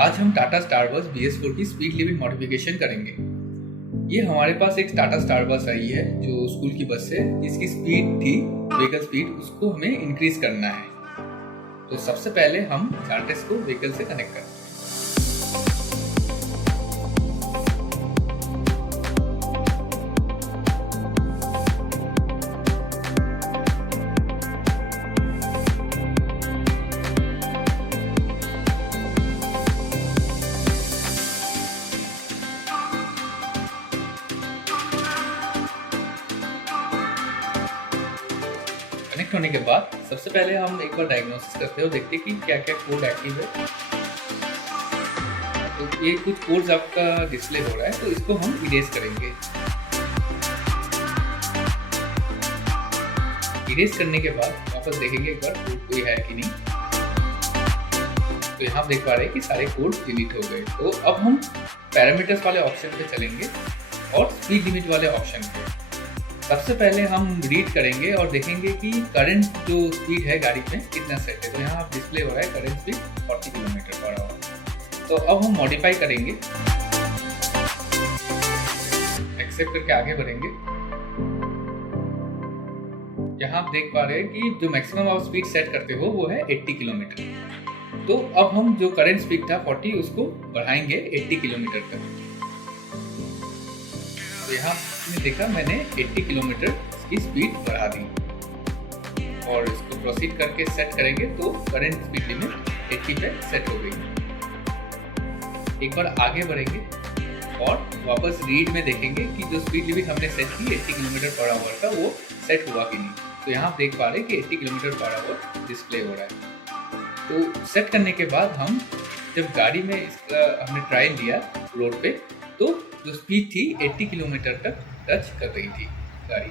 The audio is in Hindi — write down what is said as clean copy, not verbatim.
आज हम टाटा स्टारबस BS4 की स्पीड लिमिट मॉडिफिकेशन करेंगे। ये हमारे पास एक टाटा स्टारबस आई है जो स्कूल की बस है, जिसकी स्पीड थी व्हीकल स्पीड, उसको हमें इंक्रीज करना है। तो सबसे पहले हम चार्टेस को व्हीकल से कनेक्ट करते हैं। कनेक्ट होने के बाद सबसे पहले हम एक बार डायग्नोसिस करते हैं और देखते हैं कि क्या क्या कोड एक्टिव है। तो ये कुछ कोड्स आपका डिस्प्ले हो रहा है, तो इसको हम इरेज करेंगे। इरेज करने के बाद वापस देखेंगे एक बार कोड कोई है कि नहीं। तो यहाँ देख पा रहे हैं कि सारे कोड डिलीट हो गए। तो अब हम पैरामीटर्स वाले ऑप्शन पे चलेंगे और स्पीड लिमिट वाले ऑप्शन पे। सबसे पहले हम रीड करेंगे और देखेंगे कि करंट जो स्पीड है गाड़ी में कितना सेट है। तो यहाँ डिस्प्ले हो रहा है current speed 40 kilometre per hour. तो अब हम मॉडिफाई करेंगे, एक्सेप्ट करके आगे बढ़ेंगे। यहाँ आप देख पा रहे हैं कि जो मैक्सिमम आप स्पीड सेट करते हो वो है 80 किलोमीटर। तो अब हम जो करंट स्पीड था 40 उसको बढ़ाएंगे 80 किलोमीटर तक। तो यहाँ आपने देखा मैंने 80 किलोमीटर की स्पीड बढ़ा दी और इसको प्रोसीड करके सेट करेंगे तो करंट स्पीड लिमिट 80 पे सेट हो गई। एक बार आगे बढ़ेंगे और वापस रीड में देखेंगे कि जो स्पीड लिमिट हमने सेट की 80 किलोमीटर पर आवर का वो सेट हुआ कि नहीं। तो यहाँ आप देख पा रहे हैं कि 80 किलोमीटर पर आवर डिस्प्ले हो रहा है। तो सेट करने के बाद हम जब गाड़ी में इसका हमने ट्रायल लिया रोड पे, तो जो स्पीड थी 80 किलोमीटर तक टच कर रही थी गाड़ी।